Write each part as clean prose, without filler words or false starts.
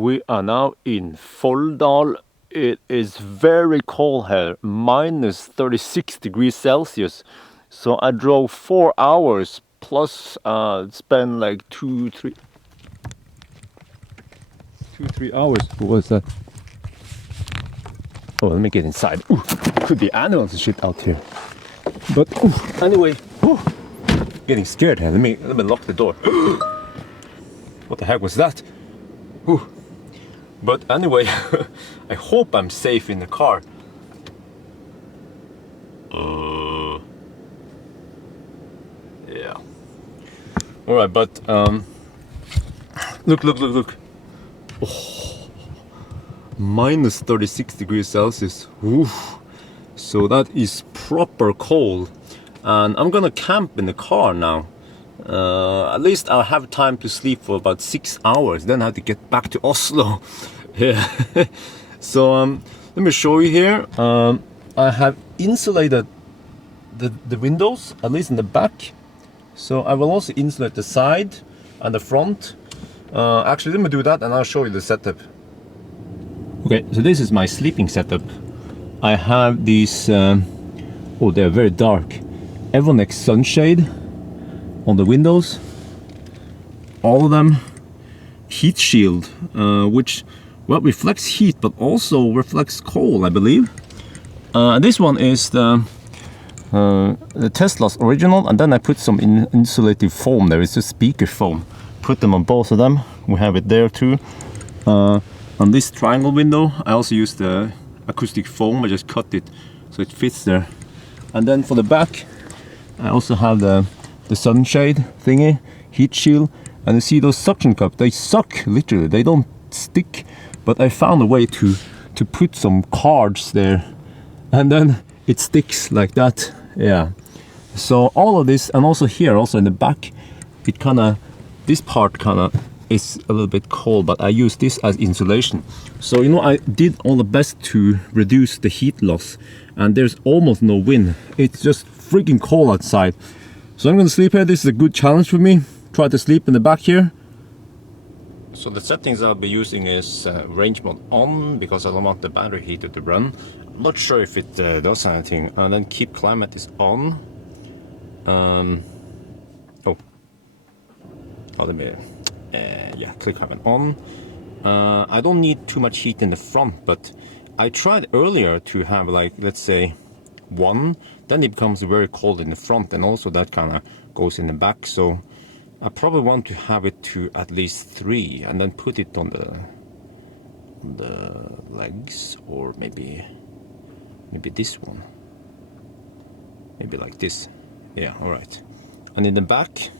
We are now in Folldal. It is very cold here, minus 36 degrees Celsius. So I drove 4 hours plus spent like 2-3 hours. What was that? Oh, let me get inside. Ooh, could be animals and shit out here. But anyway, getting scared here. Let me lock the door. What the heck was that? But anyway, I hope I'm safe in the car. Yeah. All right, but look. Oh, minus 36 degrees Celsius. Oof. So that is proper cold, and I'm gonna camp in the car now. At least I'll have time to sleep for about 6 hours. Then I have to get back to Oslo. Yeah. So let me show you here. I have insulated the windows, at least in the back. So I will also insulate the side and the front. Actually, let me do that and I'll show you the setup. Okay, so this is my sleeping setup. I have these, oh, they're very dark, Evernex sunshade on the windows. All of them heat shield, which, well, reflects heat but also reflects cold, I believe. This one is the Tesla's original, and then I put some insulative foam. There is a speaker foam. Put them on both of them. We have it there too. On this triangle window, I also used the acoustic foam. I just cut it so it fits there. And then for the back, I also have the sunshade thingy, heat shield. And you see those suction cups, they suck literally, they don't stick. But I found a way to put some cards there, and then it sticks like that. Yeah. So all of this, and also here, also in the back, it kinda, this part kinda is a little bit cold, but I use this as insulation. So, you know, I did all the best to reduce the heat loss, and there's almost no wind. It's just freaking cold outside. So I'm gonna sleep here. This is a good challenge for me. Try to sleep in the back here. So the settings I'll be using is range mode on, because I don't want the battery heater to run. I'm not sure if it does anything. And then keep climate is on. Let me, yeah, click climate on. I don't need too much heat in the front, but I tried earlier to have, like, let's say 1, then it becomes very cold in the front, and also that kind of goes in the back. So I probably want to have it to at least 3, and then put it on the legs, or maybe this one, maybe like this. Yeah, all right. And in the back,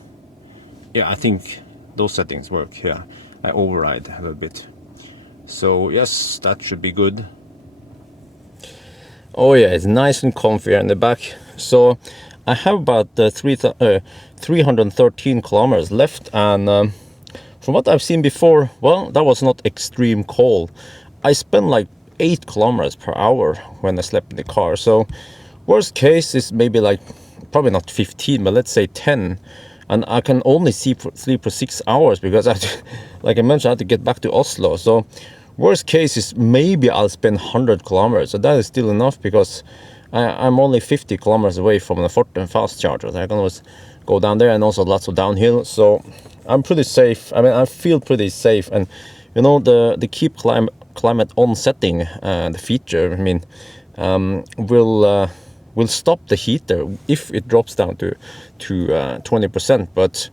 yeah, I think those settings work. Yeah, I override a little bit. So yes, that should be good. Oh yeah, it's nice and comfy in the back. So I have about 313 kilometers left, and from what I've seen before, well, that was not extreme cold. I spent like 8 kilometers per hour when I slept in the car. So worst case is maybe like, probably not 15, but let's say 10. And I can only sleep for 6 hours because like I mentioned, I have to get back to Oslo. So worst case is maybe I'll spend 100 kilometers. So that is still enough, because I'm only 50 kilometers away from the Forten fast charger. I can always go down there, and also lots of downhill. So I'm pretty safe. I mean, I feel pretty safe. And you know, the keep climate on setting, the feature, I mean, will stop the heater if it drops down to 20%, but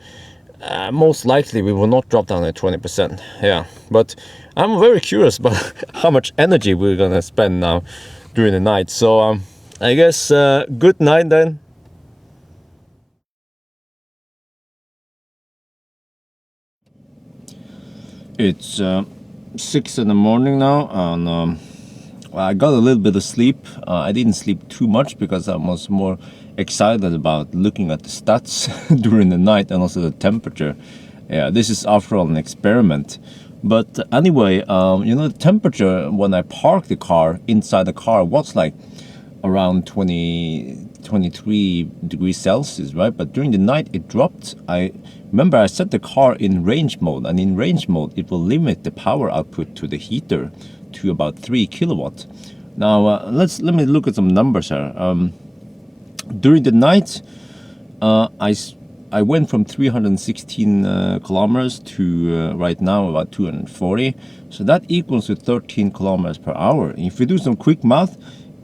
most likely we will not drop down to 20%. Yeah, but I'm very curious about how much energy we're gonna spend now during the night. So I guess good night then. It's 6 in the morning now, and I got a little bit of sleep. I didn't sleep too much because I was more excited about looking at the stats during the night, and also the temperature. Yeah, this is after all an experiment. But anyway, you know, the temperature when I parked the car inside the car was like around 22 23 degrees Celsius, right? But during the night it dropped. I remember I set the car in range mode, and in range mode it will limit the power output to the heater to about 3 kilowatts. Now let me look at some numbers here. During the night, I went from 316 kilometers to right now about 240. So that equals to 13 kilometers per hour. If we do some quick math,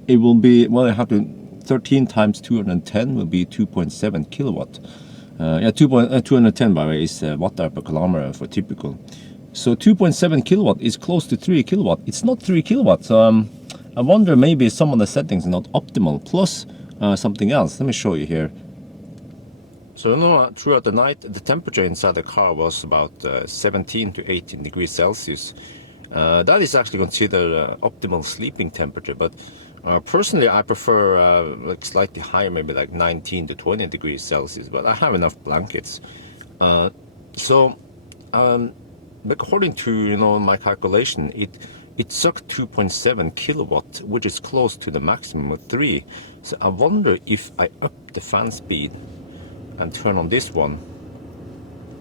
it will be, well, I have to 13 times 210 will be 2.7 kilowatt. 210 by the way is watt hour per kilometer for typical. So 2.7 kilowatt is close to 3 kilowatt. It's not 3 kilowatts. So I wonder maybe some of the settings are not optimal. Plus something else. Let me show you here. So throughout the night, the temperature inside the car was about 17 to 18 degrees Celsius. That is actually considered optimal sleeping temperature, but personally I prefer like slightly higher, maybe like 19 to 20 degrees Celsius, but I have enough blankets. According to my calculation, it sucked 2.7 kilowatt, which is close to the maximum of 3. So I wonder if I up the fan speed and turn on this one,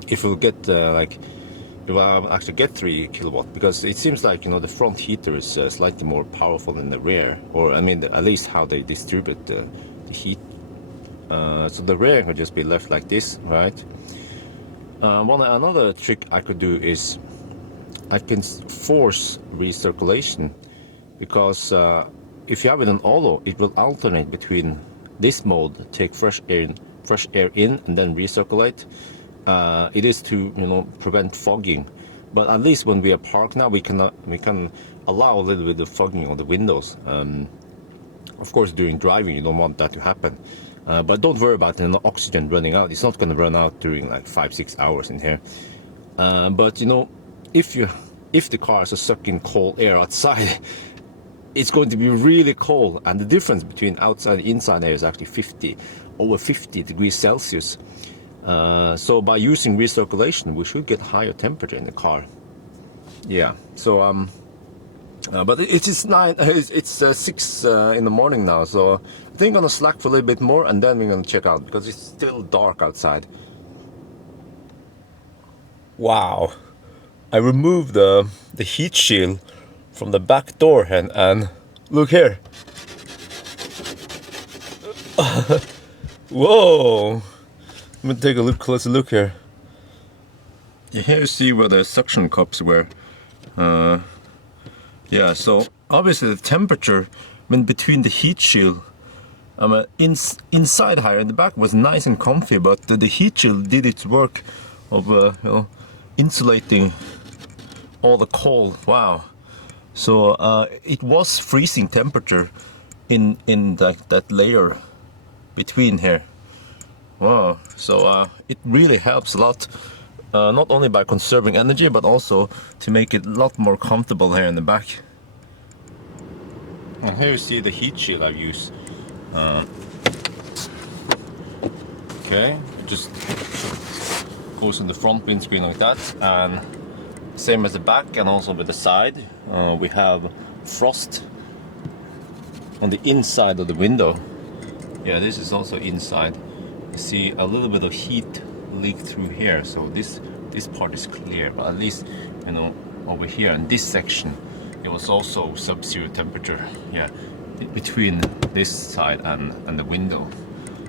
if we'll get if I'll actually get 3 kilowatt, because it seems like the front heater is slightly more powerful than the rear, or I mean at least how they distribute the heat. So the rear could just be left like this, right? Another trick I could do is I can force recirculation, because if you have it on auto, it will alternate between this mode, take fresh air in and then recirculate. It is to prevent fogging, but at least when we are parked now, we can allow a little bit of fogging on the windows. Of course, during driving you don't want that to happen, but don't worry about the oxygen running out. It's not going to run out during like 5-6 hours in here. But if the cars are sucking cold air outside, it's going to be really cold, and the difference between outside and inside air is actually over 50 degrees Celsius. So by using recirculation, we should get higher temperature in the car. Yeah. So but it's 6 in the morning now, so I think I'm gonna slack for a little bit more, and then we're gonna check out, because it's still dark outside. Wow. I removed the heat shield from the back door, and look here. Whoa! Let me take a closer look here. Here you see where the suction cups were. Yeah, so obviously the temperature between the heat shield, inside here in the back was nice and comfy, but the heat shield did its work of insulating all the cold. Wow. So it was freezing temperature in that layer between here. Wow. So it really helps a lot, not only by conserving energy, but also to make it a lot more comfortable here in the back. And here you see the heat shield I've used. Okay, it just goes in the front windscreen like that, and same as the back, and also with the side. We have frost on the inside of the window. Yeah, this is also inside. You see a little bit of heat leak through here, so this part is clear, but at least over here in this section it was also sub-zero temperature, yeah, between this side and the window.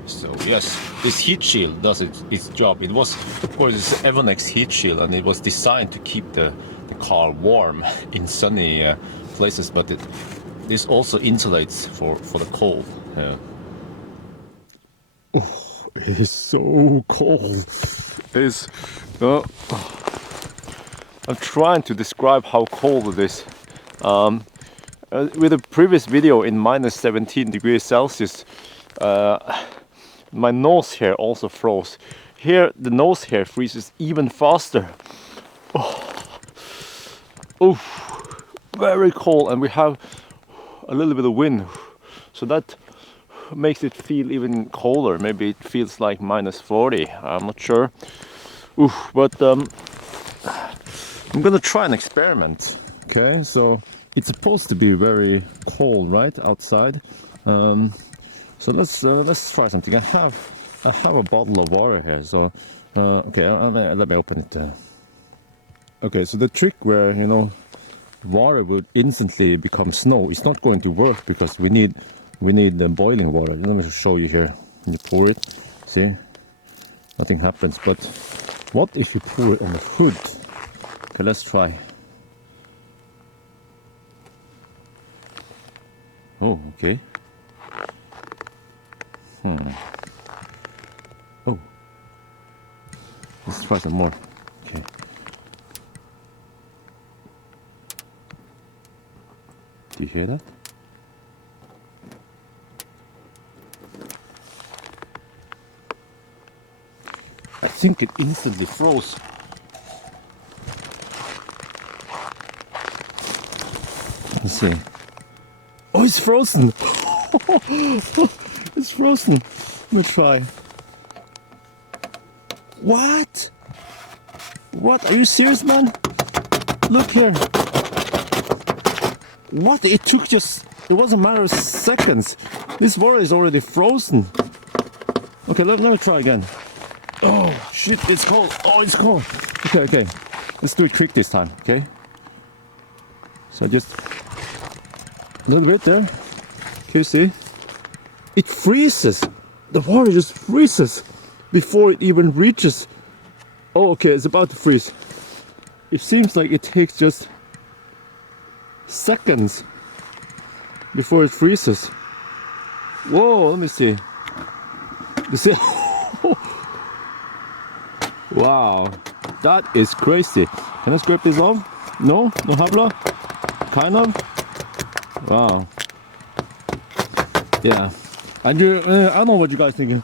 So yes, this heat shield does its job. It was, of course, it's an Evernex heat shield, and it was designed to keep the car warm in sunny places, but this also insulates for the cold. Yeah. Oh, it is so cold. It is. I'm trying to describe how cold it is. With a previous video in minus 17 degrees Celsius, my nose hair also froze. Here the nose hair freezes even faster. Oh, very cold, and we have a little bit of wind, so that makes it feel even colder. Maybe it feels like minus 40, I'm not sure. But I'm gonna try an experiment. Okay, so it's supposed to be very cold, right, outside. So let's try something. I have a bottle of water here. So okay, let me open it. Okay, so the trick where water would instantly become snow is not going to work because we need the boiling water. Let me show you here. You pour it, see, nothing happens. But what if you pour it on the hood? Okay, let's try. Oh, okay. Oh, let's try some more. Okay. Do you hear that? I think it instantly froze. Let's see. Oh, it's frozen! It's frozen. Let me try. What? What? Are you serious, man? Look here. What? It took just... It was a matter of seconds. This water is already frozen. Okay, let me try again. Oh, shit, it's cold. Oh, it's cold. Okay. Let's do it quick this time, okay? So just... A little bit there. Can you see? It freezes. The water just freezes before it even reaches. Oh, okay, it's about to freeze. It seems like it takes just seconds before it freezes. Whoa, let me see. You see? Wow, that is crazy. Can I scrape this off? No habla? Kind of? Wow. Yeah. And I don't know what you guys thinking.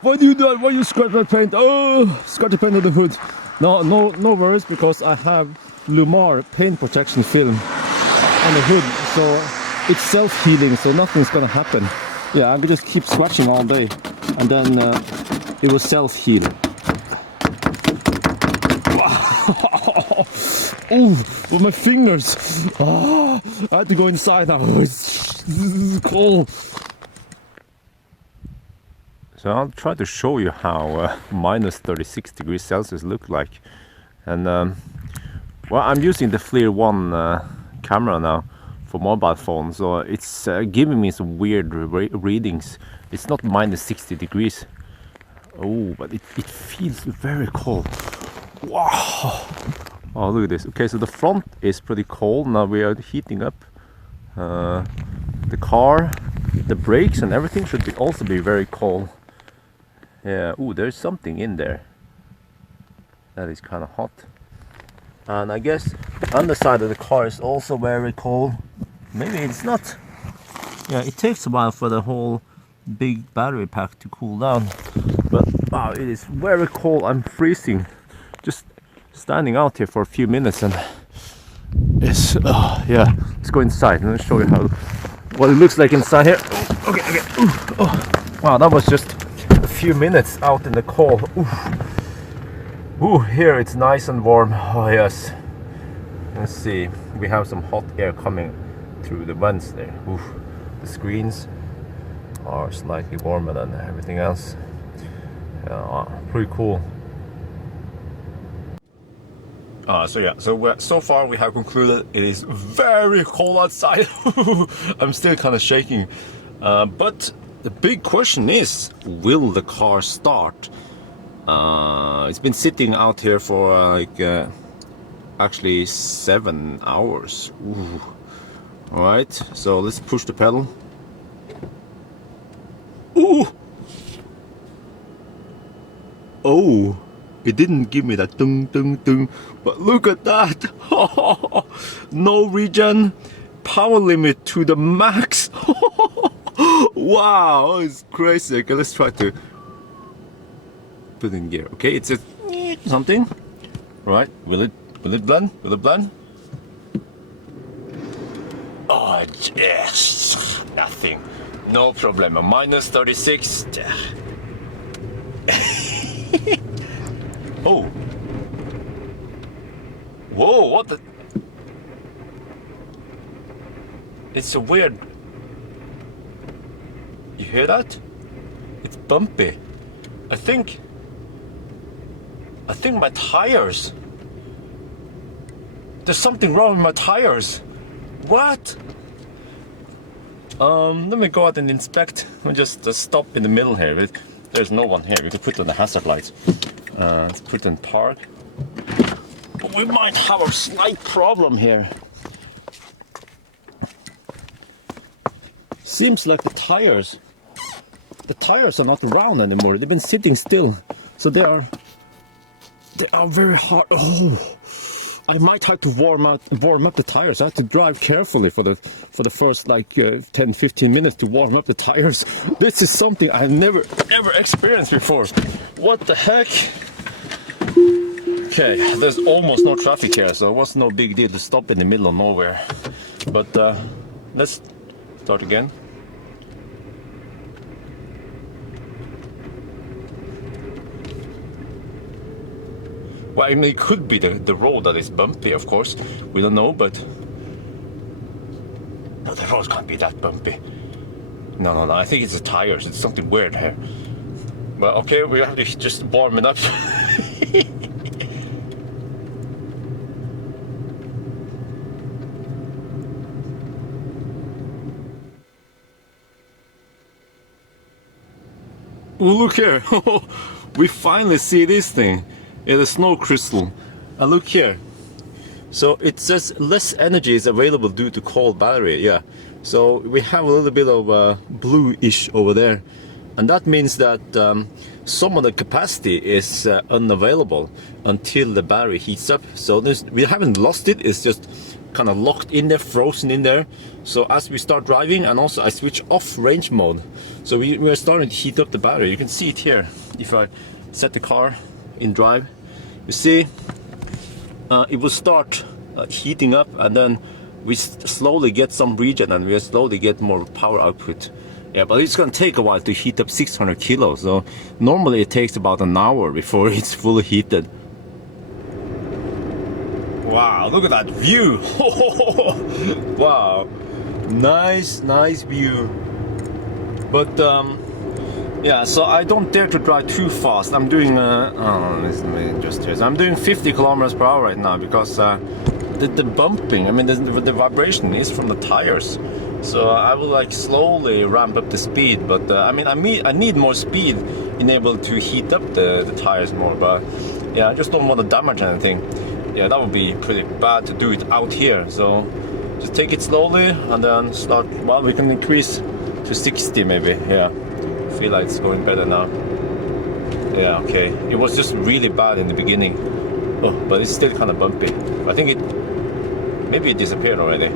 Why do you do that? Why you scratch my paint? Oh, scratch the paint on the hood. No worries, because I have Lumar paint protection film on the hood, so it's self-healing, so nothing's gonna happen. Yeah, I could just keep scratching all day, and then it will self-heal. Wow. Oh, with my fingers. Oh, I had to go inside now. It's cold. So I'll try to show you how minus 36 degrees Celsius look like. And well, I'm using the FLIR 1 camera now for mobile phone, so it's giving me some weird readings. It's not minus 60 degrees. Oh, but it feels very cold. Wow. Oh, look at this. Okay, so the front is pretty cold. Now we are heating up the car. The brakes and everything should also be very cold. Yeah, ooh, there's something in there that is kind of hot. And I guess the underside of the car is also very cold. Maybe it's not. Yeah, it takes a while for the whole big battery pack to cool down. But wow, it is very cold. I'm freezing. Just standing out here for a few minutes, and it's yeah. Let's go inside and I'll show you what it looks like inside here. Okay. Ooh, oh. Wow, that was just a few minutes out in the cold. Ooh, here it's nice and warm. Oh yes. Let's see. We have some hot air coming through the vents there. Ooh, the screens are slightly warmer than everything else. Pretty cool. So far we have concluded it is very cold outside. I'm still kind of shaking, but the big question is, will the car start? It's been sitting out here for actually 7 hours. Ooh. All right, so let's push the pedal. Ooh. Oh. It didn't give me that dung dung dung, but look at that. No regen, power limit to the max. Wow, it's crazy. Okay, let's try to put it in gear. Okay, it's a something. All right, will it blend? Will it blend? Oh yes, nothing, no problem. Minus 36. Oh! Whoa, what the? It's so weird. You hear that? It's bumpy. I think my tires. There's something wrong with my tires. What? Let me go out and inspect. We'll just stop in the middle here. There's no one here. We could put on the hazard lights. Let's put in park. We might have a slight problem here. Seems like the tires are not around anymore. They've been sitting still, so they are very hard. Oh, I might have to warm up the tires. I have to drive carefully for the first like 10-15 minutes to warm up the tires. This is something I've never ever experienced before. What the heck? Okay, there's almost no traffic here, so it was no big deal to stop in the middle of nowhere. But let's start again. Well, I mean, it could be the road that is bumpy, of course. We don't know, but no, the road can't be that bumpy. No. I think it's the tires. It's something weird here. Well, okay, we have to just warm it up. Oh, look here. We finally see this thing. It's a snow crystal. And look here. So it says less energy is available due to cold battery. Yeah. So we have a little bit of bluish over there. And that means that some of the capacity is unavailable until the battery heats up. So we haven't lost it. It's just kind of locked in there, frozen in there. So as we start driving, and also I switch off range mode. So we are starting to heat up the battery. You can see it here. If I set the car in drive, you see it will start heating up, and then we slowly get some regen and we slowly get more power output. Yeah, but it's gonna take a while to heat up 600 kilos. So normally it takes about an hour before it's fully heated. Wow, look at that view. Wow, nice view. But yeah, so I don't dare to drive too fast. I'm doing I'm doing 50 kilometers per hour right now, because the bumping, I mean the vibration is from the tires. So I will like slowly ramp up the speed, but I mean I need more speed in able to heat up the tires more. But yeah, I just don't want to damage anything. Yeah, that would be pretty bad to do it out here. So just take it slowly and then start. Well, we can increase to 60 maybe. Yeah, feel like it's going better now. Yeah, okay. It was just really bad in the beginning. Oh, but it's still kind of bumpy. I think maybe it disappeared already.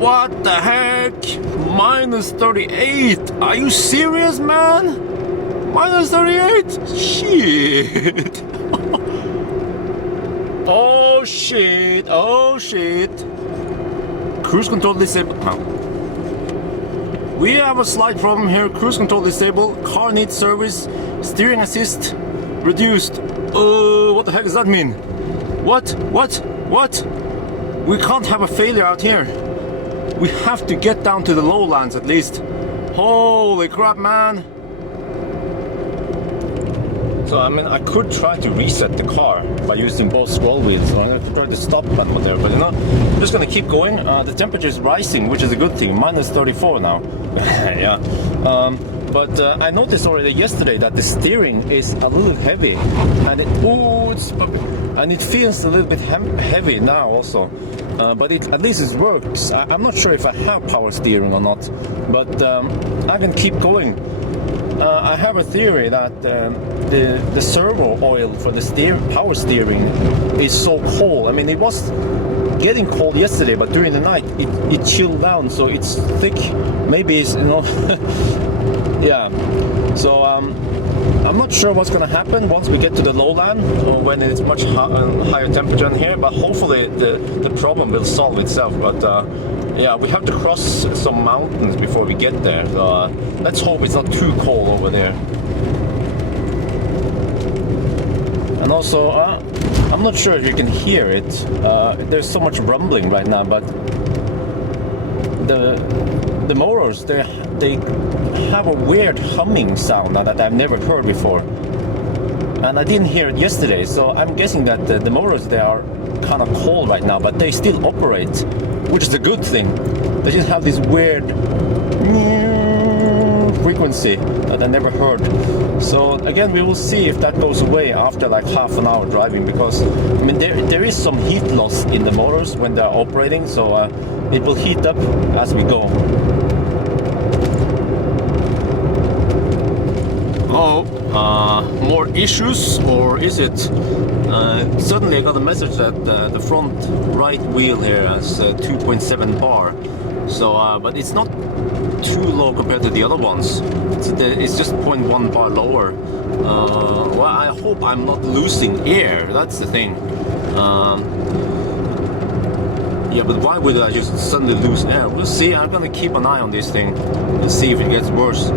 What the heck? Minus 38. Are you serious, man? Minus 38? Shit. Oh shit. Oh shit. Cruise control disabled. No. We have a slight problem here. Cruise control disabled. Car needs service. Steering assist reduced. What the heck does that mean? What? We can't have a failure out here. We have to get down to the lowlands at least. Holy crap, man. So I mean, I could try to reset the car by using both scroll wheels. So I'm going to try the stop button there, but you know, I'm just going to keep going. The temperature is rising, which is a good thing. Minus 34 now. Yeah. But I noticed already yesterday that the steering is a little heavy, and it feels a little bit heavy now also. But at least it works. I'm not sure if I have power steering or not, but I can keep going. I have a theory that the servo oil for the power steering is so cold. I mean, it was getting cold yesterday, but during the night it chilled down, so it's thick. Maybe it's, you know. Yeah. So I'm not sure what's gonna happen once we get to the lowland, or when it's much higher temperature in here. But hopefully the problem will solve itself. But yeah, we have to cross some mountains before we get there. So let's hope it's not too cold over there. And also, I'm not sure if you can hear it. There's so much rumbling right now, but the motors, they have a weird humming sound that I've never heard before, and I didn't hear it yesterday. So I'm guessing that the motors, they are kind of cold right now, but they still operate, which is a good thing. They just have this weird frequency that I never heard. So again, we will see if that goes away after like half an hour driving, because I mean there is some heat loss in the motors when they're operating, so it will heat up as we go. More issues, or is it? Suddenly I got a message that the front right wheel here has 2.7 bar. So, but it's not too low compared to the other ones. It's just 0.1 bar lower. Well, I hope I'm not losing air. That's the thing. Yeah, but why would I just suddenly lose air? We'll see. I'm gonna keep an eye on this thing and see if it gets worse.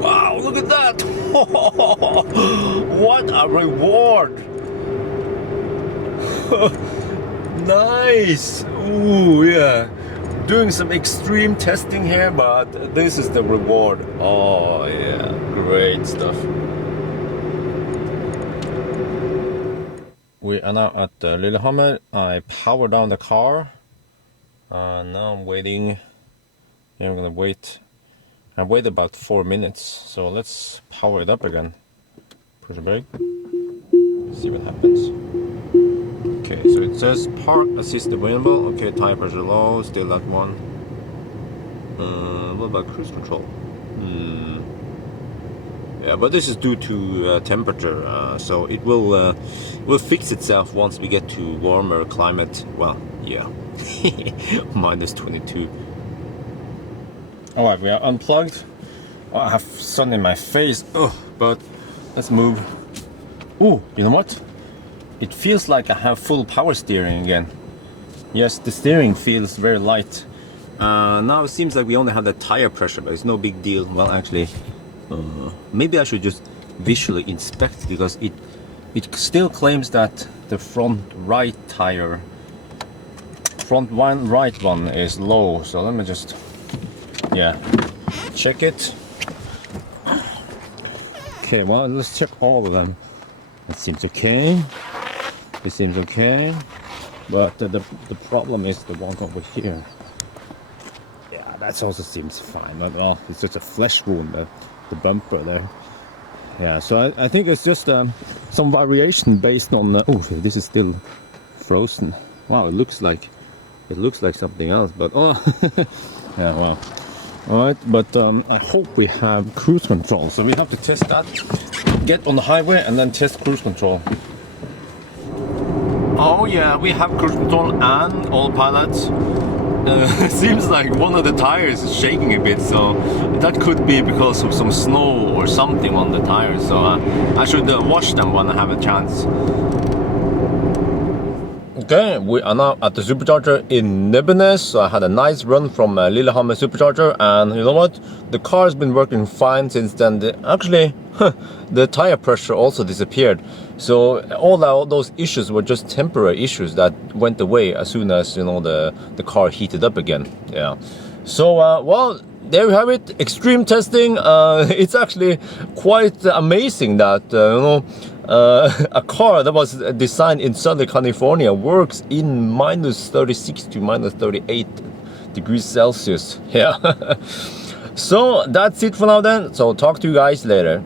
Wow, look at that! What a reward! Nice! Ooh, yeah. Doing some extreme testing here, but this is the reward. Oh, yeah. Great stuff. We are now at Lillehammer. I powered down the car. Now I'm waiting. Yeah, I'm gonna wait. I waited about 4 minutes. So let's power it up again. Push the brake. See what happens. Okay, so it says park assist available. Okay, tire pressure low, still that one. What about cruise control? Yeah, but this is due to temperature, so it will fix itself once we get to warmer climate. Well, yeah, minus 22. All right, we are unplugged. Oh, I have sun in my face. Oh, but let's move. Oh, you know what? It feels like I have full power steering again. Yes, the steering feels very light. Now it seems like we only have the tire pressure, but it's no big deal. Well, actually, maybe I should just visually inspect, because it still claims that the front right tire, right one is low. So let me just, yeah, check it. Okay, well, let's check all of them. It seems okay. It seems okay, but the problem is the one over here. Yeah, that also seems fine. But, oh, it's just a flesh wound, the bumper there. Yeah, so I think it's just some variation based on. Oh, this is still frozen. Wow, it looks like something else. But oh, yeah, wow. All right, but I hope we have cruise control. So we have to test that. Get on the highway and then test cruise control. Oh yeah, we have cruise control and autopilot. Seems like one of the tires is shaking a bit, so that could be because of some snow or something on the tires. So I should wash them when I have a chance. Okay, we are now at the supercharger in Nebbenes. So I had a nice run from Lillehammer supercharger, and you know what? The car has been working fine since then. Actually, the tire pressure also disappeared. So all those issues were just temporary issues that went away as soon as, you know, the car heated up again. Yeah. So well, there you have it. Extreme testing. It's actually quite amazing that you know, a car that was designed in Southern California works in minus 36 to minus 38 degrees Celsius. Yeah. So that's it for now then. So talk to you guys later.